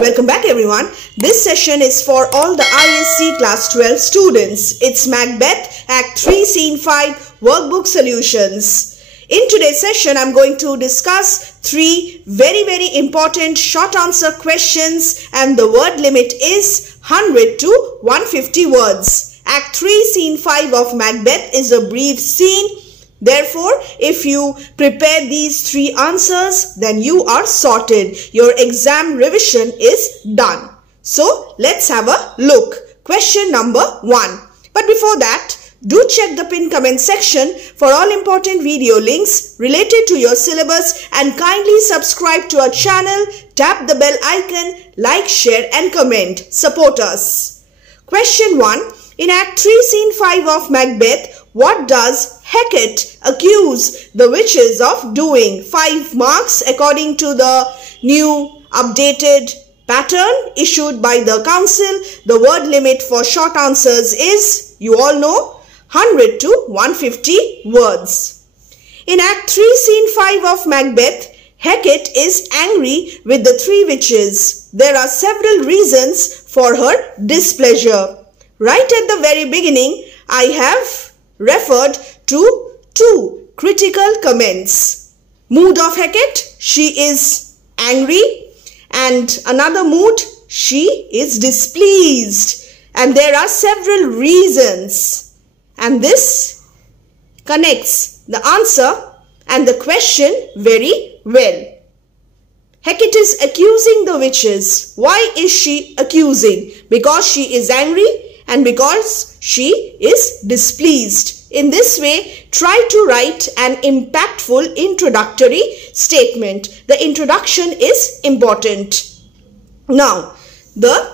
Welcome back everyone. This session is for all the ISC class 12 students. It's Macbeth Act 3 Scene 5 Workbook Solutions. In today's session, I'm going to discuss three very important short answer questions, and the word limit is 100 to 150 words. Act 3 Scene 5 of Macbeth is a brief scene. Therefore, if you prepare these three answers, then you are sorted. Your exam revision is done. So, let's have a look. Question number 1. But before that, do check the pinned comment section for all important video links related to your syllabus, and kindly subscribe to our channel, tap the bell icon, like, share and comment. Support us. Question 1. In Act 3 Scene 5 of Macbeth, what does Hecate accuse the witches of doing? 5 marks according to the new updated pattern issued by the council. The word limit for short answers is, you all know, 100 to 150 words. In Act 3 Scene 5 of Macbeth, Hecate is angry with the 3 witches. There are several reasons for her displeasure. Right at the very beginning, I have referred to 2 critical comments. Mood of Hecate, she is angry, and another mood, she is displeased. And there are several reasons, and this connects the answer and the question very well. Hecate is accusing the witches. Why is she accusing? Because she is angry and because she is displeased. In this way, try to write an impactful introductory statement. The introduction is important. Now, the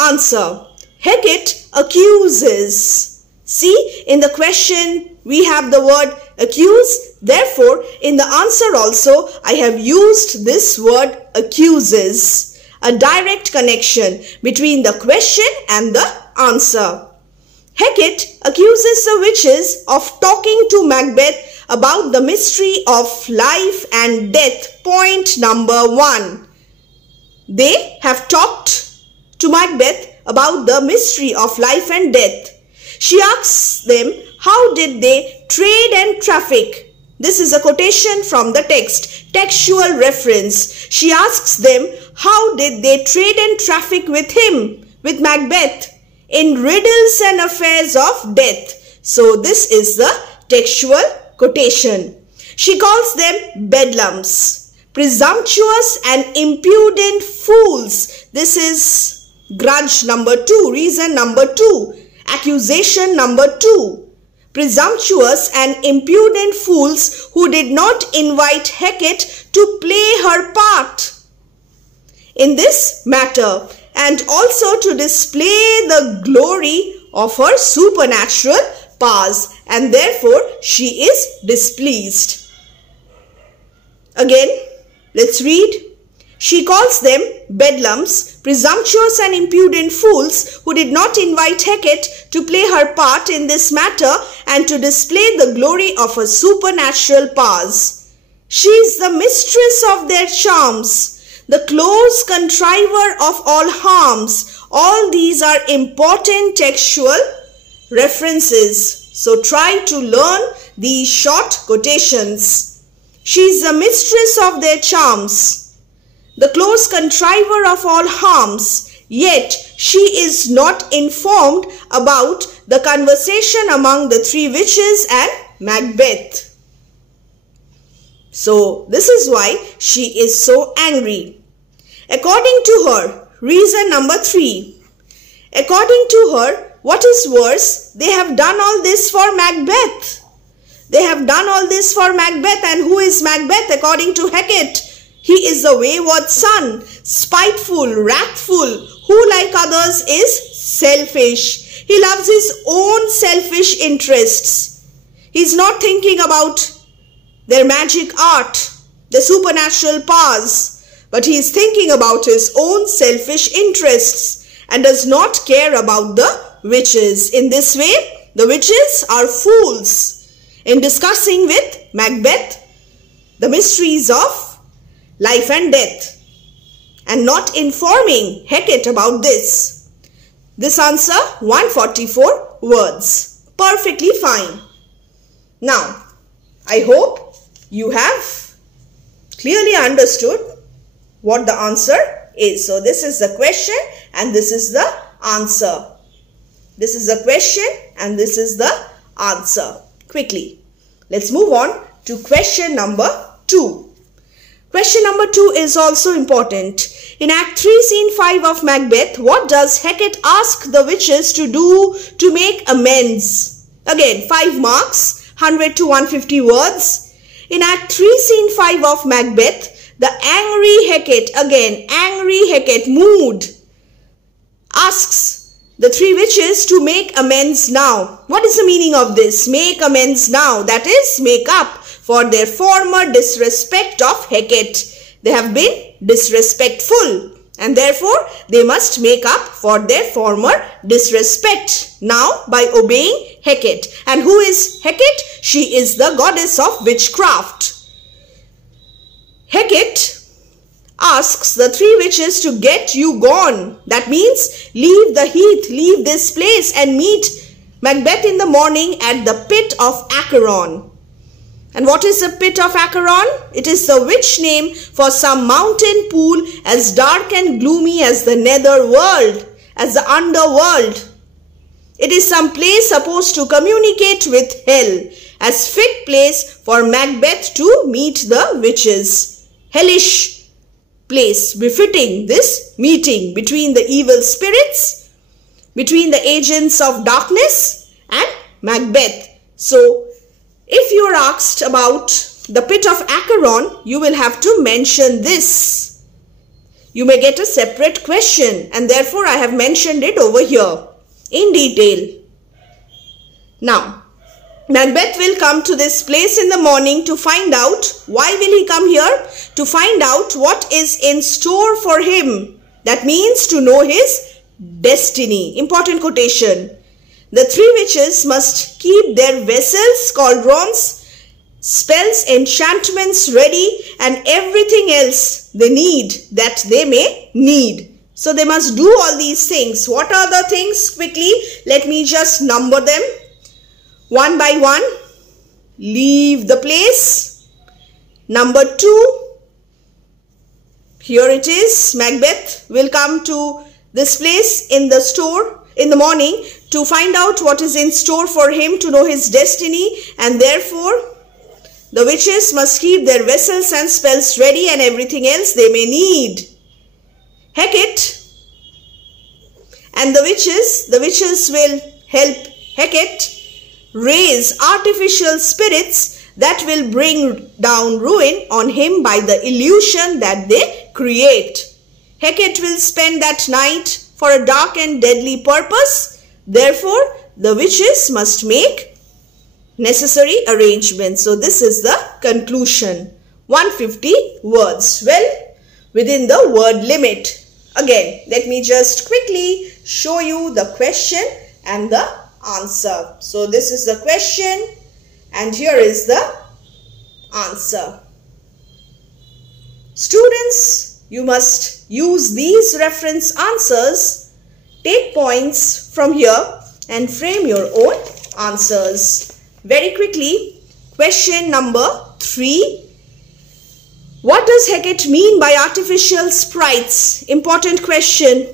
answer. Hecate accuses. See, in the question, we have the word accuse. Therefore, in the answer also, I have used this word accuses. A direct connection between the question and the answer. Hecate accuses the witches of talking to Macbeth about the mystery of life and death. Point number 1. They have talked to Macbeth about the mystery of life and death. She asks them, how did they trade and traffic? This is a quotation from the text, textual reference. She asks them, how did they trade and traffic with him, with Macbeth, in riddles and affairs of death? So this is the textual quotation. She calls them bedlams, presumptuous and impudent fools. This is grudge number 2, reason number 2, accusation number 2. Presumptuous and impudent fools who did not invite Hecate to play her part in this matter, and also to display the glory of her supernatural powers, and therefore she is displeased. Again, let's read. She calls them bedlams, presumptuous and impudent fools who did not invite Hecate to play her part in this matter and to display the glory of her supernatural powers. She is the mistress of their charms, the close contriver of all harms. All these are important textual references. So try to learn these short quotations. She is the mistress of their charms, the close contriver of all harms, yet she is not informed about the conversation among the 3 witches and Macbeth. So this is why she is so angry. According to her, reason number 3. According to her, what is worse, they have done all this for Macbeth. They have done all this for Macbeth, and who is Macbeth according to Hecate? He is the wayward son, spiteful, wrathful, who like others is selfish. He loves his own selfish interests. He is not thinking about their magic art, the supernatural powers, but he is thinking about his own selfish interests and does not care about the witches. In this way, the witches are fools in discussing with Macbeth the mysteries of life and death. and not informing Hecate about this? This answer 144 words. Perfectly fine. Now, I hope you have clearly understood what the answer is. So this is the question and this is the answer. This is the question and this is the answer. Quickly, let's move on to question number 2. Question number 2 is also important. In Act 3, Scene 5 of Macbeth, what does Hecate ask the witches to do to make amends? Again, 5 marks, 100 to 150 words. In Act 3, Scene 5 of Macbeth, the angry Hecate, again, angry Hecate, mood, asks the 3 witches to make amends now. What is the meaning of this? Make amends now. That is, make up for their former disrespect of Hecate. They have been disrespectful and therefore they must make up for their former disrespect now by obeying Hecate. And who is Hecate? She is the goddess of witchcraft. Hecate asks the 3 witches to get you gone. That means leave the heath, leave this place and meet Macbeth in the morning at the pit of Acheron. And what is the pit of Acheron? It is the witch name for some mountain pool as dark and gloomy as the nether world, as the underworld. It is some place supposed to communicate with hell, as fit place for Macbeth to meet the witches. Hellish place befitting this meeting between the evil spirits, between the agents of darkness and Macbeth. So, if you are asked about the pit of Acheron, you will have to mention this. You may get a separate question and therefore I have mentioned it over here in detail. Now, Macbeth will come to this place in the morning to find out. Why will he come here? To find out what is in store for him. That means to know his destiny. Important quotation. The 3 witches must keep their vessels, cauldrons, spells, enchantments ready and everything else they need that they may need. So they must do all these things. What are the things? Quickly, let me just number them. One by one, leave the place. Number 2, here it is. Macbeth will come to this place in the store in the morning to find out what is in store for him, to know his destiny, and therefore the witches must keep their vessels and spells ready and everything else they may need. Hecate and the witches will help Hecate raise artificial spirits that will bring down ruin on him by the illusion that they create. Hecate will spend that night for a dark and deadly purpose. Therefore, the witches must make necessary arrangements. So, this is the conclusion. 150 words. Well, within the word limit. Again, let me just quickly show you the question and the answer. So this is the question and here is the answer. Students, you must use these reference answers, take points from here and frame your own answers. Very quickly, question number 3. What does Hecate mean by artificial sprites? Important question.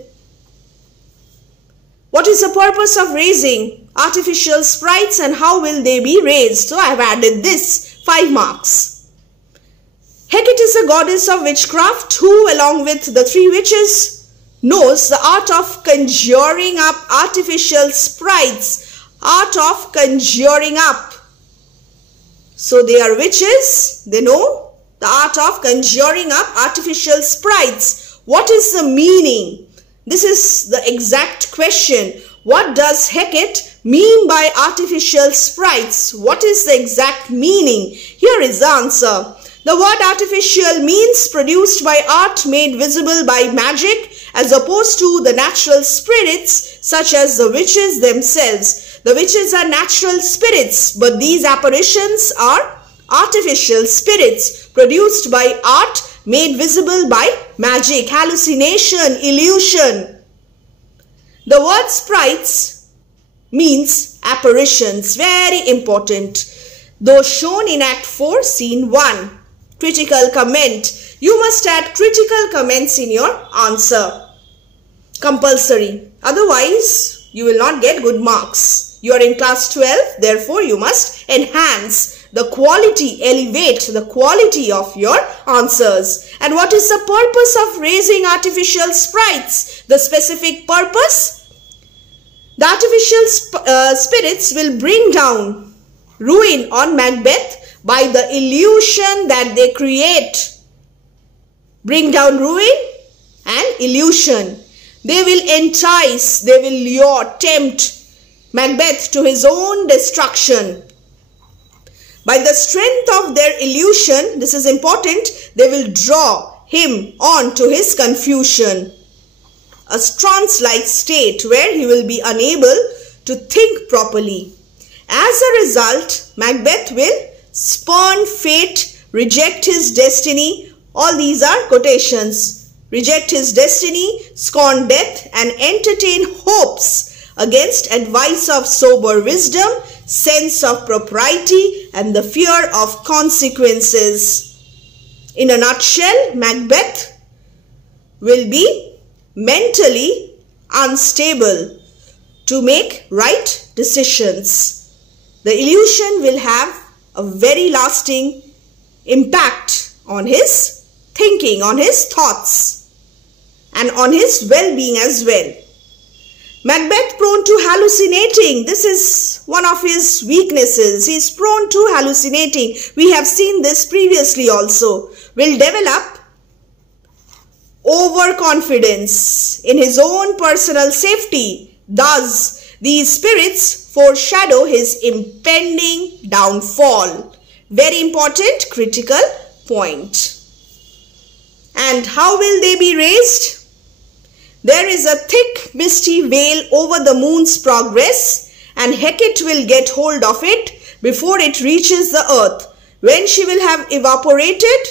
What is the purpose of raising artificial sprites and how will they be raised? So I have added this, 5 marks. Hecate is a goddess of witchcraft who, along with the 3 witches, knows the art of conjuring up artificial sprites. Art of conjuring up. So they are witches, they know the art of conjuring up artificial sprites. What is the meaning? This is the exact question. What does Hecate mean by artificial sprites? What is the exact meaning? Here is the answer. The word artificial means produced by art, made visible by magic, as opposed to the natural spirits such as the witches themselves. The witches are natural spirits, but these apparitions are artificial spirits produced by art, made visible by magic, hallucination, illusion. The word sprites means apparitions, very important. Those shown in Act 4, Scene 1. Critical comment. You must add critical comments in your answer. Compulsory. Otherwise, you will not get good marks. You are in class 12, therefore you must enhance the quality, elevate the quality of your answers. And what is the purpose of raising artificial sprites? The specific purpose? The artificial spirits will bring down ruin on Macbeth by the illusion that they create. Bring down ruin and illusion. They will entice, they will lure, tempt Macbeth to his own destruction. By the strength of their illusion, this is important, they will draw him on to his confusion. A trance-like state where he will be unable to think properly. As a result, Macbeth will spurn fate, reject his destiny. All these are quotations. Reject his destiny, scorn death, and entertain hopes against advice of sober wisdom, sense of propriety, and the fear of consequences. In a nutshell, Macbeth will be mentally unstable to make right decisions. The illusion will have a very lasting impact on his thinking, on his thoughts, and on his well-being as well. Macbeth prone to hallucinating. This is one of his weaknesses. He is prone to hallucinating. We have seen this previously also. Will develop overconfidence in his own personal safety. Thus, these spirits foreshadow his impending downfall. Very important critical point. And how will they be raised? There is a thick misty veil over the moon's progress, and Hecate will get hold of it before it reaches the earth, when she will have evaporated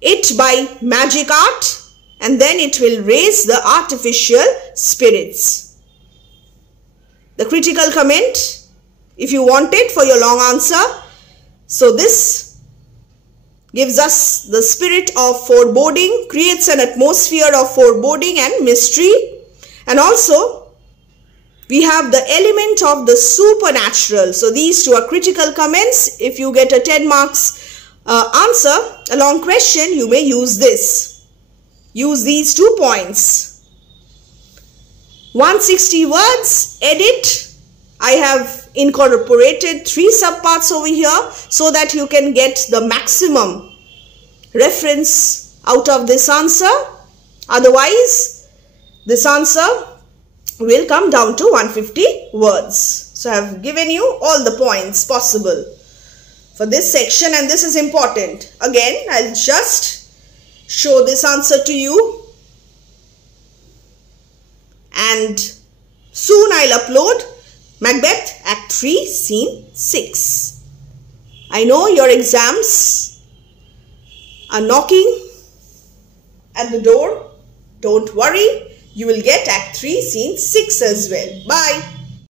it by magic art, and then it will raise the artificial spirits. The critical comment, if you want it for your long answer. So this gives us the spirit of foreboding, creates an atmosphere of foreboding and mystery. And also, we have the element of the supernatural. So these two are critical comments. If you get a 10 marks answer, a long question, you may use this. Use these 2 points. 160 words, edit. I have incorporated 3 subparts over here so that you can get the maximum reference out of this answer. Otherwise, this answer will come down to 150 words. So I have given you all the points possible for this section, and this is important. Again, I'll just show this answer to you, and soon I'll upload Macbeth Act 3 Scene 6. I know your exams are knocking at the door. Don't worry, you will get Act 3 Scene 6 as well. Bye.